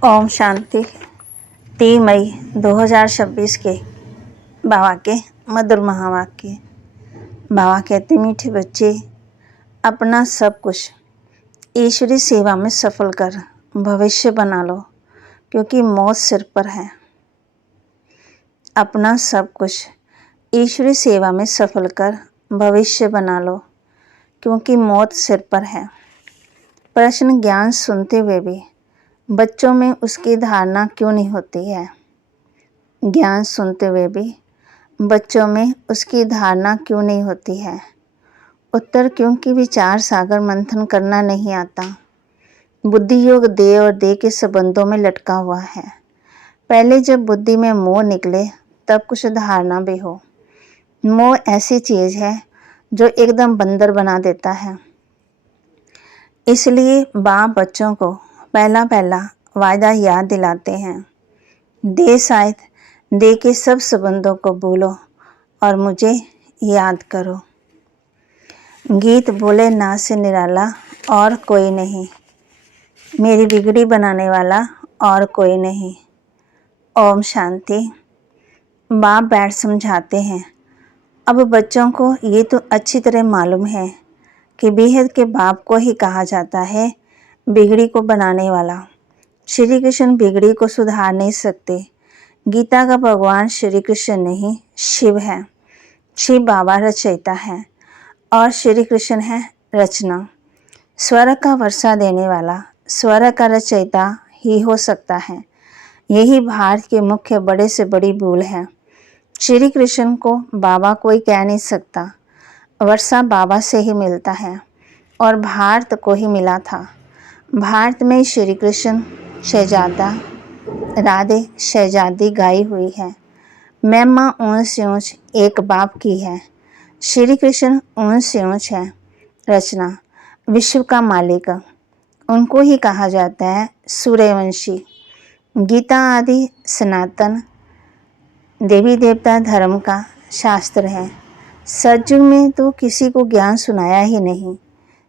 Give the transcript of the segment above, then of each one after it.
ओम शांति। 3 मई 2026 के बाबा के मधुर महावाक्य। बाबा कहते, मीठे बच्चे, अपना सब कुछ ईश्वरी सेवा में सफल कर भविष्य बना लो, क्योंकि मौत सिर पर है। अपना सब कुछ ईश्वरी सेवा में सफल कर भविष्य बना लो, क्योंकि मौत सिर पर है। प्रश्न: ज्ञान सुनते हुए भी बच्चों में उसकी धारणा क्यों नहीं होती है? ज्ञान सुनते हुए भी बच्चों में उसकी धारणा क्यों नहीं होती है? उत्तर: क्योंकि विचार सागर मंथन करना नहीं आता। बुद्धि योग देह और देह के संबंधों में लटका हुआ है। पहले जब बुद्धि में मोह निकले तब कुछ धारणा भी हो। मोह ऐसी चीज है जो एकदम बंदर बना देता है। इसलिए बाप बच्चों को पहला वायदा याद दिलाते हैं। देह सहित देह के सब संबंधों को भूलो और मुझे याद करो। गीत बोले ना से निराला और कोई नहीं, मेरी बिगड़ी बनाने वाला और कोई नहीं। ओम शांति। बाप बैठ समझाते हैं। अब बच्चों को ये तो अच्छी तरह मालूम है कि बेहद के बाप को ही कहा जाता है बिगड़ी को बनाने वाला। श्री कृष्ण बिगड़ी को सुधार नहीं सकते। गीता का भगवान श्री कृष्ण नहीं, शिव है। शिव बाबा रचयिता है और श्री कृष्ण है रचना। स्वर का वर्षा देने वाला स्वर का रचयिता ही हो सकता है। यही भारत के मुख्य बड़े से बड़ी भूल है। श्री कृष्ण को बाबा कोई कह नहीं सकता। वर्षा बाबा से ही मिलता है और भारत को ही मिला था। भारत में श्री कृष्ण शहजादा, राधे शहजादी गाई हुई है। महिमा ऊंच से ऊंच एक बाप की है। श्री कृष्ण ऊंच से ऊंच है रचना, विश्व का मालिक। उनको ही कहा जाता है सूर्यवंशी। गीता आदि सनातन देवी देवता धर्म का शास्त्र है। सतयुग में तो किसी को ज्ञान सुनाया ही नहीं,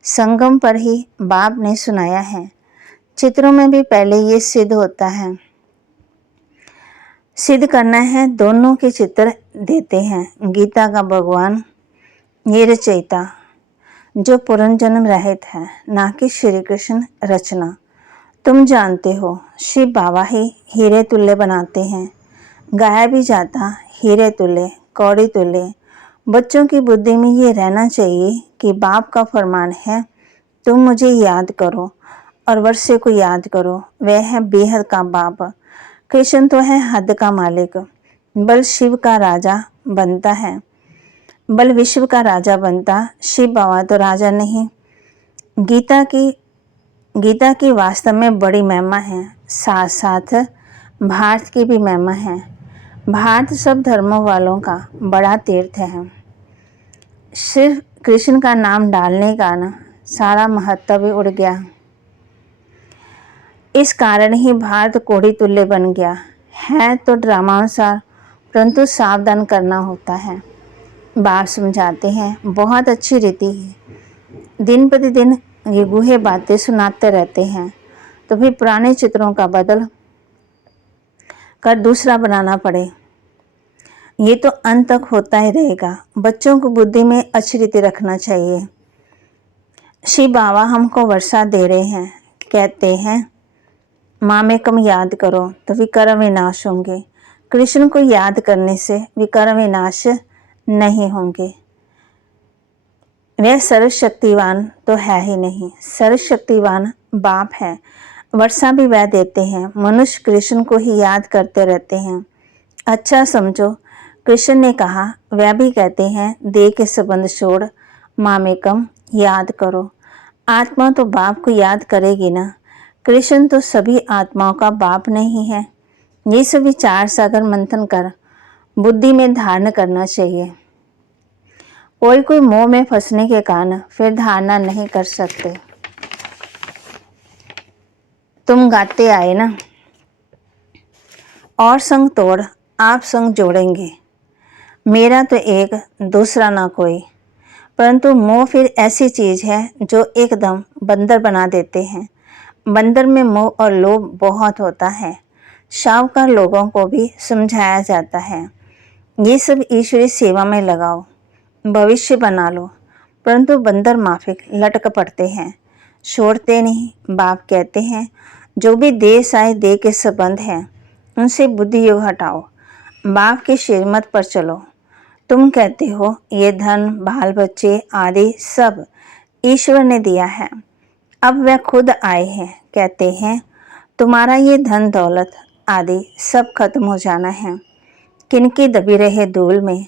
संगम पर ही बाप ने सुनाया है। चित्रों में भी पहले ये सिद्ध होता है, सिद्ध करना है, दोनों के चित्र देते हैं। गीता का भगवान ये रचयिता जो पुनर्जन्म रहित है, ना कि श्री कृष्ण रचना। तुम जानते हो शिव बाबा ही हीरे तुल्य बनाते हैं। गाया भी जाता हीरे तुल्य, कौड़ी तुल्य। बच्चों की बुद्धि में ये रहना चाहिए कि बाप का फरमान है, तुम मुझे याद करो और वर्षे को याद करो। वह है बेहद का बाप। कृष्ण तो है हद का मालिक। बल शिव का राजा बनता है, बल विश्व का राजा बनता। शिव बाबा तो राजा नहीं। गीता की वास्तव में बड़ी महिमा है, साथ साथ भारत की भी महिमा है। भारत सब धर्मों वालों का बड़ा तीर्थ है। सिर्फ कृष्ण का नाम डालने का ना सारा महत्व भी उड़ गया। इस कारण ही भारत कोड़ी तुल्य बन गया है। तो ड्रामानुसार, परंतु सावधान करना होता है। बाप समझाते हैं, बहुत अच्छी रीति है। दिन प्रतिदिन ये गुहे बातें सुनाते रहते हैं, तो फिर पुराने चित्रों का बदल कर दूसरा बनाना पड़े, ये तो अंत तक होता ही रहेगा। बच्चों को बुद्धि में अच्छी रीति रखना चाहिए। शिव बाबा हमको वर्षा दे रहे हैं, कहते हैं माँ में कम याद करो तो विकर्म विनाश होंगे। कृष्ण को याद करने से विकर्म विनाश नहीं होंगे। वह सर्वशक्तिवान तो है ही नहीं, सर्वशक्तिवान बाप है। वर्षा भी वह देते हैं। मनुष्य कृष्ण को ही याद करते रहते हैं। अच्छा समझो, कृष्ण ने कहा, वह भी कहते हैं देह के संबंध छोड़ माँ में कम याद करो। आत्मा तो बाप को याद करेगी ना। कृष्ण तो सभी आत्माओं का बाप नहीं है। ये सब विचार सागर मंथन कर बुद्धि में धारण करना चाहिए। कोई मोह में फंसने के कारण फिर धारणा नहीं कर सकते। तुम गाते आए ना, और संग तोड़ आप संग जोड़ेंगे। मेरा तो एक दूसरा ना कोई। परंतु मोह फिर ऐसी चीज है जो एकदम बंदर बना देते हैं। बंदर में मोह और लोभ बहुत होता है। शाहूकार लोगों को भी समझाया जाता है, ये सब ईश्वरी सेवा में लगाओ, भविष्य बना लो। परंतु बंदर माफिक लटक पड़ते हैं, छोड़ते नहीं। बाप कहते हैं, जो भी देह साय देह के संबंध हैं उनसे बुद्धि योग हटाओ, बाप के श्रीमत पर चलो। तुम कहते हो ये धन बाल बच्चे आदि सब ईश्वर ने दिया है। अब वह खुद आए हैं, कहते हैं तुम्हारा ये धन दौलत आदि सब खत्म हो जाना है। किनकी दबी रहे धूल में,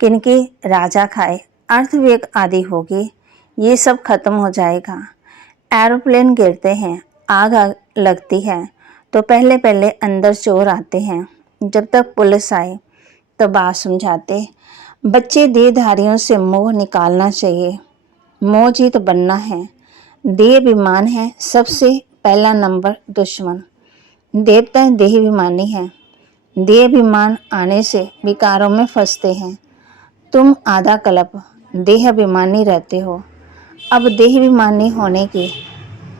किनकी राजा खाए अर्थवेग आदि होगी, ये सब खत्म हो जाएगा। एरोप्लेन गिरते हैं, आग लगती है तो पहले पहले अंदर चोर आते हैं। जब तक पुलिस आए तो बात समझाते। बच्चे देहधारियों से मोह निकालना चाहिए, मोह जीत बनना है। देह अभिमान है सबसे पहला नंबर दुश्मन। देवता देह अभिमानी है, देह अभिमान आने से विकारों में फंसते हैं। तुम आधा कल्प देह अभिमानी रहते हो, अब देह अभिमानी होने की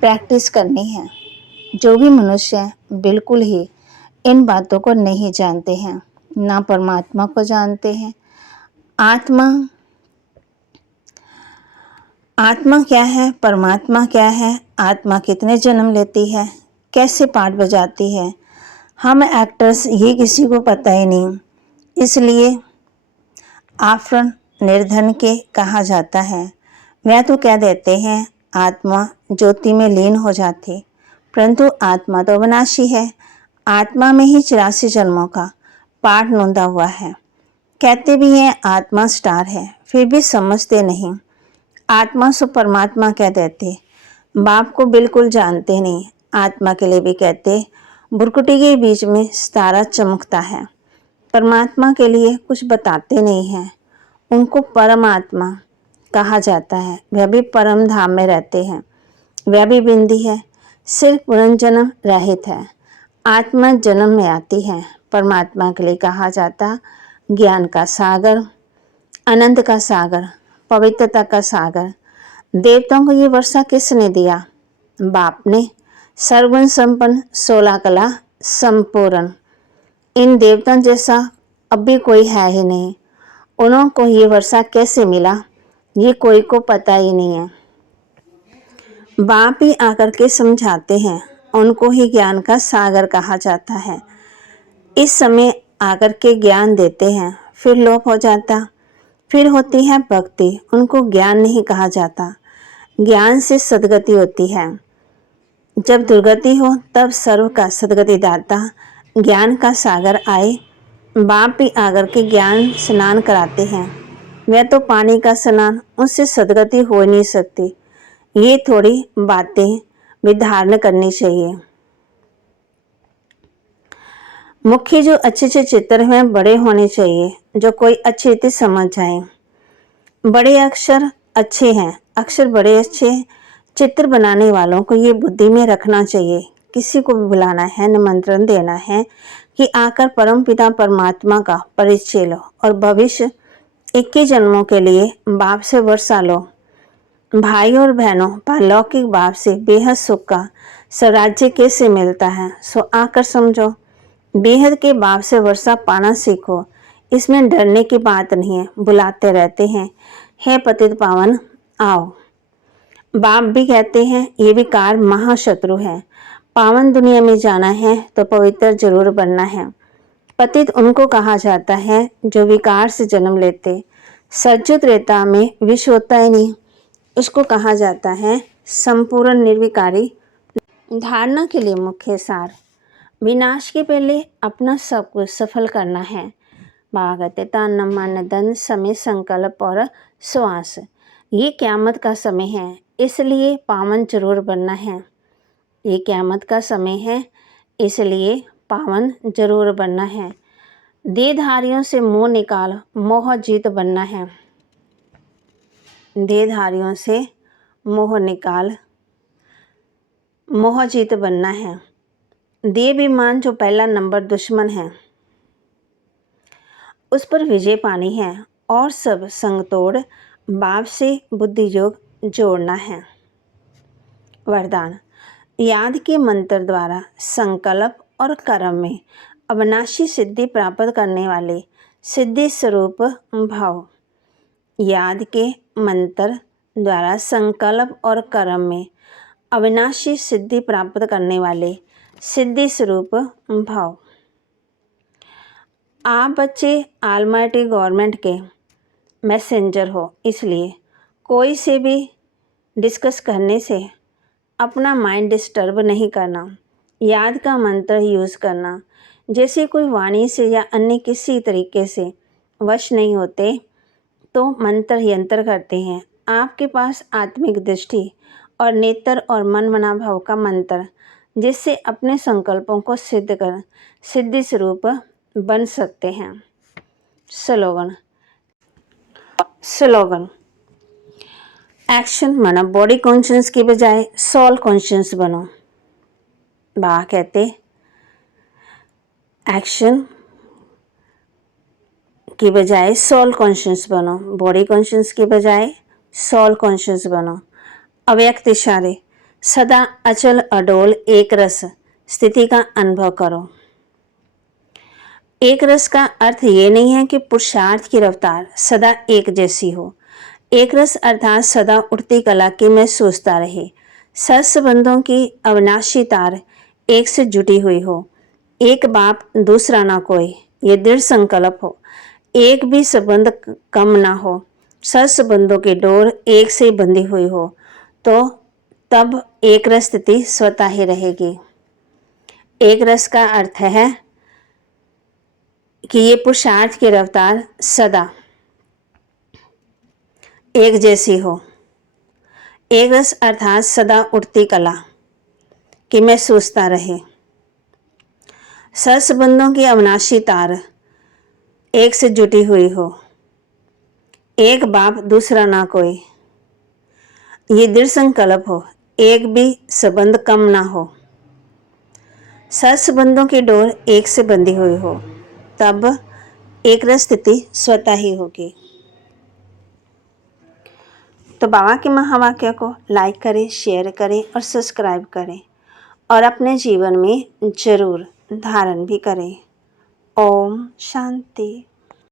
प्रैक्टिस करनी है। जो भी मनुष्य बिल्कुल ही इन बातों को नहीं जानते हैं, ना परमात्मा को जानते हैं। आत्मा क्या है, परमात्मा क्या है, आत्मा कितने जन्म लेती है, कैसे पाठ बजाती है, हम एक्टर्स ये किसी को पता ही नहीं। इसलिए आफरण निर्धन के कहा जाता है। वह तो कह देते हैं आत्मा ज्योति में लीन हो जाती, परंतु आत्मा तो अविनाशी है। आत्मा में ही 84 जन्मों का पाठ नोंदा हुआ है। कहते भी हैं आत्मा स्टार है, फिर भी समझते नहीं। आत्मा सो परमात्मा कह देते, बाप को बिल्कुल जानते नहीं। आत्मा के लिए भी कहते भुरकुटी के बीच में सितारा चमकता है। परमात्मा के लिए कुछ बताते नहीं हैं। उनको परमात्मा कहा जाता है। वह भी परम धाम में रहते हैं। वह भी बिंदी है, सिर्फ पुनर्जन्म रहित है। आत्मा जन्म में आती है। परमात्मा के लिए कहा जाता ज्ञान का सागर, आनंद का सागर, पवित्रता का सागर। देवताओं को ये वर्षा किसने दिया? बाप ने। सर्वगुण संपन्न, 16 कला संपूर्ण। इन देवताओं जैसा अब भी कोई है ही नहीं। उन्हों को ये वर्षा कैसे मिला, ये कोई को पता ही नहीं है। बाप ही आकर के समझाते हैं। उनको ही ज्ञान का सागर कहा जाता है। इस समय आकर के ज्ञान देते हैं, फिर लोप हो जाता, फिर होती है भक्ति। उनको ज्ञान नहीं कहा जाता। ज्ञान से सदगति होती है। जब दुर्गति हो तब सर्व का सदगति दाता ज्ञान का सागर आए। बाप भी आकर के ज्ञान स्नान कराते हैं। वह तो पानी का स्नान, उससे सदगति हो नहीं सकती। ये थोड़ी बातें विधारण करनी चाहिए। मुख्य जो अच्छे अच्छे चित्र हैं बड़े होने चाहिए, जो कोई अच्छी रीति समझ जाए। बड़े अक्षर अच्छे हैं, अक्षर बड़े अच्छे। चित्र बनाने वालों को ये बुद्धि में रखना चाहिए। किसी को भी बुलाना है, निमंत्रण देना है कि आकर परम पिता परमात्मा का परिचय लो और भविष्य 21 जन्मों के लिए बाप से वर्षा लो। भाई और बहनों, पारलौकिक बाप से बेहद सुख का स्वराज्य कैसे मिलता है, सो आकर समझो। बेहद के बाप से वर्षा पाना सीखो। इसमें डरने की बात नहीं है। बुलाते रहते हैं, हे पतित पावन आओ। बाप भी कहते हैं ये विकार महाशत्रु है। पावन दुनिया में जाना है तो पवित्र जरूर बनना है। पतित उनको कहा जाता है जो विकार से जन्म लेते। सज्जुत रेता में विष होता ही नहीं, उसको कहा जाता है संपूर्ण निर्विकारी। धारणा के लिए मुख्य सार, विनाश के पहले अपना सब कुछ सफल करना है। भागवत तन मन धन समय संकल्प और श्वास। ये क़यामत का समय है, इसलिए पावन जरूर बनना है। ये क़यामत का समय है, इसलिए पावन जरूर बनना है। देहधारियों से मोह निकाल, मोह जीत बनना है। देहधारियों से मोह निकाल, मोह जीत बनना है। देह अभिमान जो पहला नंबर दुश्मन है, उस पर विजय पानी है और सब संग तोड़ बाप से बुद्धि योग जोड़ना है। वरदान, याद के मंत्र द्वारा संकल्प और कर्म में अविनाशी सिद्धि प्राप्त करने वाले सिद्धि स्वरूप भाव। याद के मंत्र द्वारा संकल्प और कर्म में अविनाशी सिद्धि प्राप्त करने वाले सिद्धि स्वरूप भाव। आप बच्चे ऑलमाइटी गवर्नमेंट के मैसेंजर हो, इसलिए कोई से भी डिस्कस करने से अपना माइंड डिस्टर्ब नहीं करना। याद का मंत्र यूज़ करना। जैसे कोई वाणी से या अन्य किसी तरीके से वश नहीं होते तो मंत्र यंत्र करते हैं। आपके पास आत्मिक दृष्टि और नेत्र और मन मना भाव का मंत्र, जिससे अपने संकल्पों को सिद्ध कर सिद्धि स्वरूप बन सकते हैं। स्लोगन। एक्शन माना बॉडी कॉन्शियस की बजाय सोल कॉन्शियस बनो। बाबा कहते एक्शन की बजाय सोल कॉन्शियस बनो, बॉडी कॉन्शियस की बजाय सोल कॉन्शियस बनो। अव्यक्त इशारे। सदा अचल अडोल एक रस स्थिति का अनुभव करो। एक रस का अर्थ ये नहीं है कि पुरुषार्थ की रफ्तार सदा एक जैसी हो। एक रस अर्थात सदा उठती कला की में सोचता रहे। संबंधों की अविनाशी तार एक से जुटी हुई हो। एक बाप दूसरा ना कोई, ये दृढ़ संकल्प हो। एक भी संबंध कम ना हो। संबंधों की डोर एक से बंधी हुई हो तो तब एक रस स्थिति स्वतः ही रहेगी। एक रस का अर्थ है कि ये पुरुषार्थ की रफ्तार सदा एक जैसी हो। एक रस अर्थात सदा उठती कला कि मैं सोचता रहे। संबंधों की अविनाशी तार एक से जुटी हुई हो। एक बाप दूसरा ना कोई, ये दृढ़ संकल्प हो। एक भी संबंध कम ना हो। संबंधों की डोर एक से बंधी हुई हो तब एक रस स्थिति स्वतः ही होगी। तो बाबा के महावाक्य को लाइक करें, शेयर करें और सब्सक्राइब करें और अपने जीवन में जरूर धारण भी करें। ओम शांति।